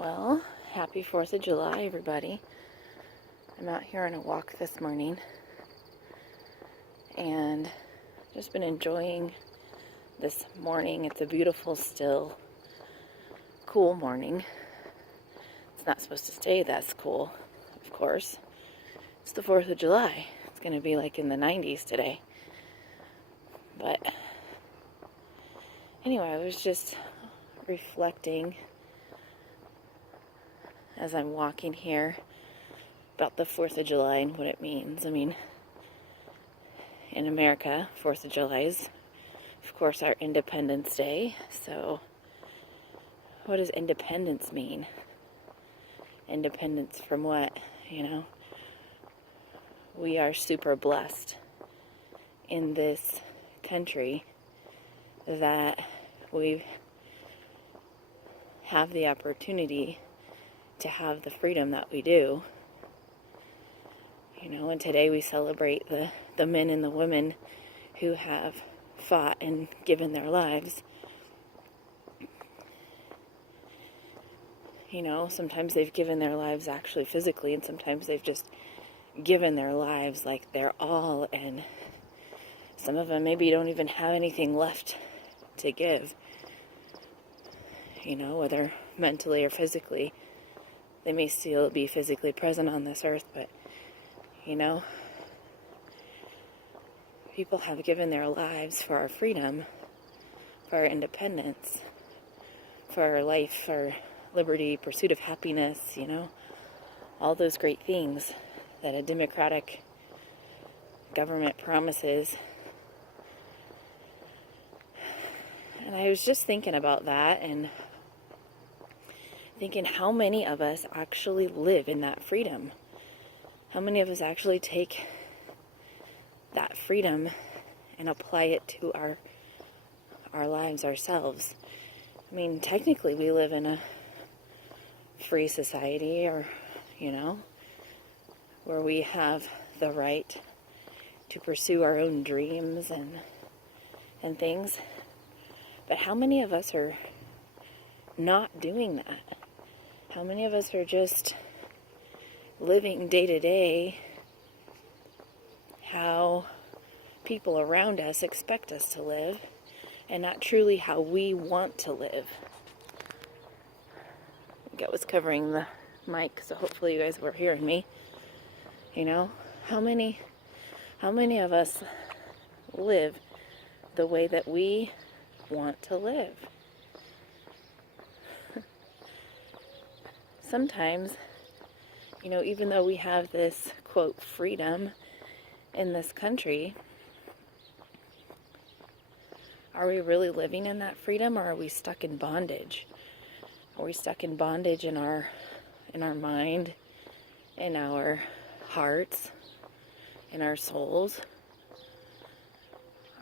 Well, happy 4th of July, everybody. I'm out here on a walk this morning and just been enjoying this morning. It's a beautiful, still, cool morning. It's not supposed to stay that's cool, of course. It's the 4th of July. It's going to be like in the 90s today. But anyway, I was just reflecting as I'm walking here about the 4th of July and what it means. I mean, in America, 4th of July is, of course, our Independence Day. So, what does independence mean? Independence from what? We are super blessed in this country that we have the opportunity to have the freedom that we do. And today we celebrate the men and the women who have fought and given their lives. Sometimes they've given their lives actually physically, and sometimes they've just given their lives like their all, and some of them maybe don't even have anything left to give, whether mentally or physically. They may still be physically present on this earth, but, people have given their lives for our freedom, for our independence, for our life, for liberty, pursuit of happiness, all those great things that a democratic government promises. And I was just thinking about that and thinking how many of us actually live in that freedom. How many of us actually take that freedom and apply it to our lives ourselves? I mean, technically we live in a free society, or, where we have the right to pursue our own dreams and things. But how many of us are not doing that? How many of us are just living day to day how people around us expect us to live, and not truly how we want to live? I think I was covering the mic, so hopefully you guys were hearing me. How many of us live the way that we want to live? Sometimes, even though we have this, quote, freedom in this country, are we really living in that freedom, or are we stuck in bondage? Are we stuck in bondage in our mind, in our hearts, in our souls?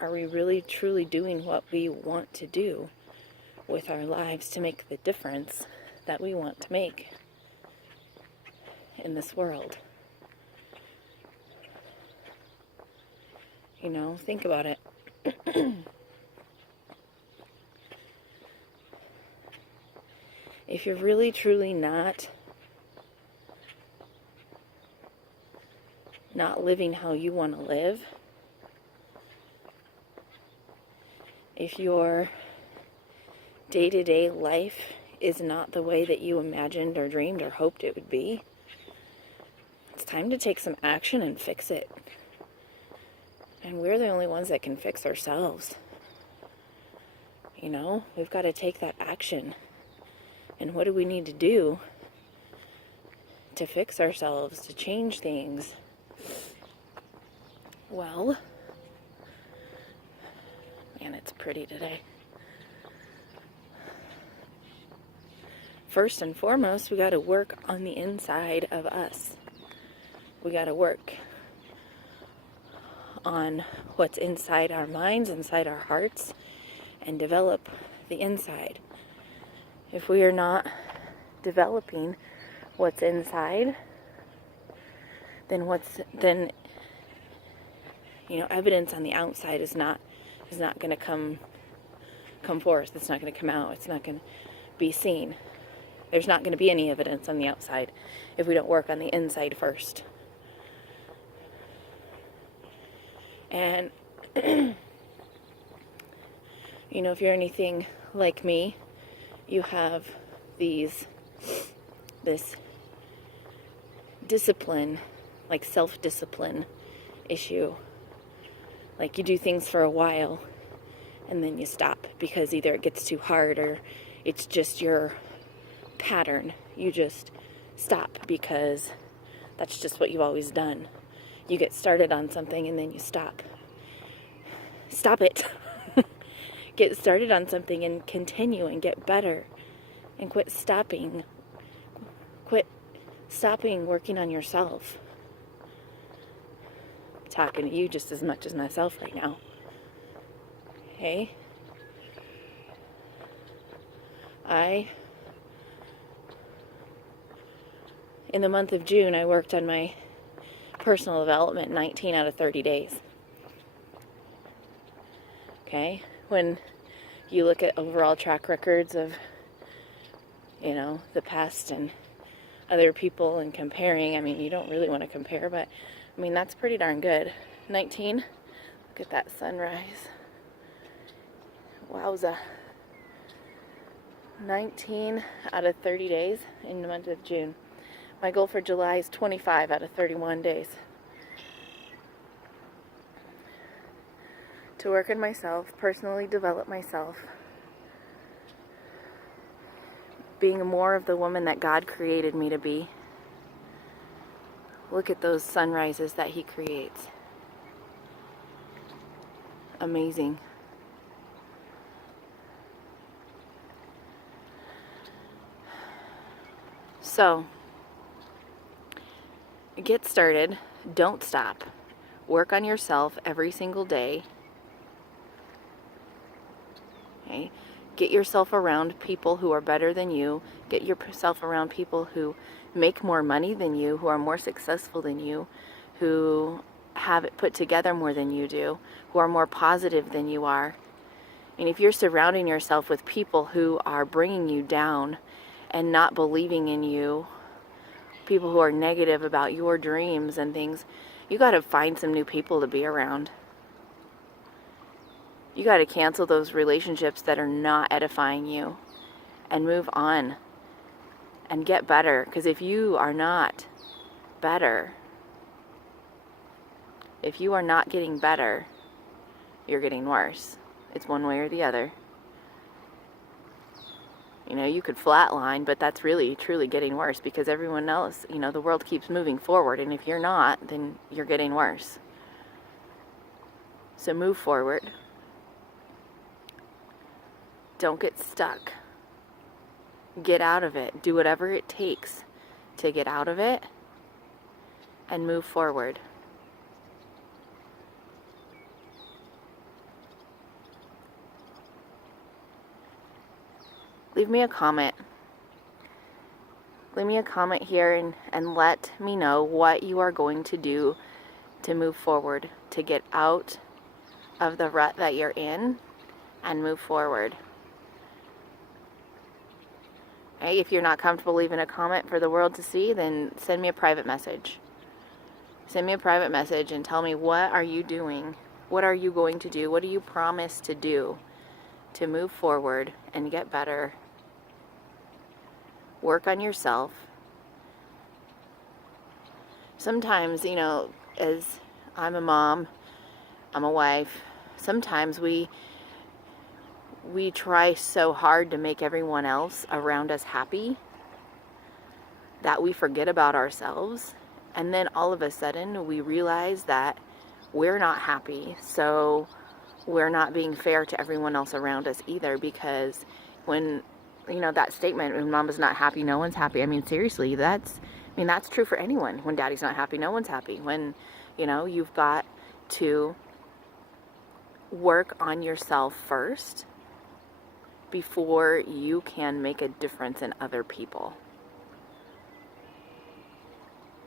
Are we really truly doing what we want to do with our lives to make the difference that we want to make in this world? Think about it. If you're really truly not living how you want to live, if your day-to-day life is not the way that you imagined or dreamed or hoped it would be, it's time to take some action and fix it. And we're the only ones that can fix ourselves. We've got to take that action. And what do we need to do to fix ourselves, to change things? Well, man, it's pretty today. First and foremost, we got to work on the inside of us. We got to work on what's inside our minds, inside our hearts, and develop the inside. If we are not developing what's inside, then evidence on the outside is not going to come forth. It's not going to come out. It's not going to be seen. There's not going to be any evidence on the outside if we don't work on the inside first. And, you know, if you're anything like me, you have this discipline, like self-discipline issue. Like you do things for a while and then you stop because either it gets too hard or it's just your pattern. You just stop because that's just what you've always done. You get started on something and then you stop. Stop it. Get started on something and continue and get better. And quit stopping. Quit stopping working on yourself. I'm talking to you just as much as myself right now. Okay? In the month of June, I worked on my personal development 19 out of 30 days. Okay? When you look at overall track records of, you know, the past and other people and comparing, I mean, you don't really want to compare, but, I mean, that's pretty darn good. 19, look at that sunrise. Wowza. 19 out of 30 days in the month of June. My goal for July is 25 out of 31 days. To work on myself, personally develop myself. Being more of the woman that God created me to be. Look at those sunrises that He creates. Amazing. So, get started. Don't stop. Work on yourself every single day. Okay? Get yourself around people who are better than you. Get yourself around people who make more money than you, who are more successful than you, who have it put together more than you do, who are more positive than you are. And if you're surrounding yourself with people who are bringing you down and not believing in you, people who are negative about your dreams and things, you got to find some new people to be around. You got to cancel those relationships that are not edifying you and move on and get better. Because if you are not better, if you are not getting better, you're getting worse. It's one way or the other. You know, you could flatline, but that's really, truly getting worse because everyone else, you know, the world keeps moving forward. And if you're not, then you're getting worse. So move forward. Don't get stuck. Get out of it. Do whatever it takes to get out of it and move forward. Leave me a comment. Leave me a comment here and let me know what you are going to do to move forward, to get out of the rut that you're in and move forward. Okay, if you're not comfortable leaving a comment for the world to see, then send me a private message. Send me a private message and tell me, what are you doing? What are you going to do? What do you promise to do to move forward and get better? Work on yourself. Sometimes, you know, as I'm a mom, I'm a wife, sometimes we try so hard to make everyone else around us happy that we forget about ourselves. And then all of a sudden we realize that we're not happy. So we're not being fair to everyone else around us either, because when, you know, that statement, when mama's not happy, no one's happy. I mean, seriously, that's true for anyone. When daddy's not happy, no one's happy. When, you know, you've got to work on yourself first before you can make a difference in other people.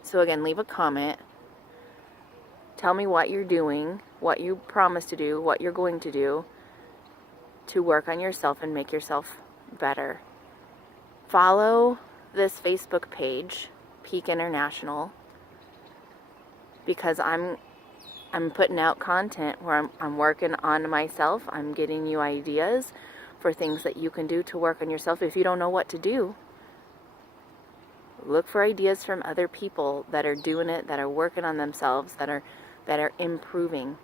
So again, leave a comment. Tell me what you're doing, what you promise to do, what you're going to do to work on yourself and make yourself better. follow this Facebook page, Peak International, because I'm putting out content where I'm working on myself. I'm getting you ideas for things that you can do to work on yourself. If you don't know what to do, look for ideas from other people that are doing it, that are working on themselves, that are improving.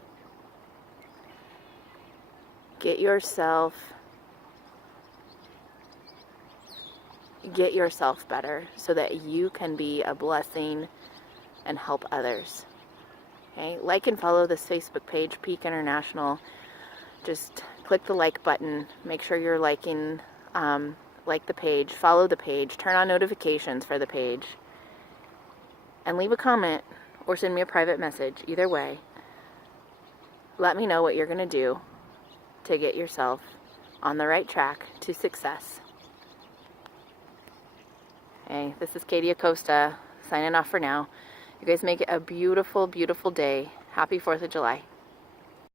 Get yourself better so that you can be a blessing and help others. Okay? Like and follow this Facebook page, Peak International. Just click the like button. Make sure you're liking, like the page, follow the page, turn on notifications for the page, and leave a comment or send me a private message. Either way, let me know what you're going to do to get yourself on the right track to success. Hey, this is Katie Acosta signing off for now. You guys make it a beautiful, beautiful day. Happy 4th of July.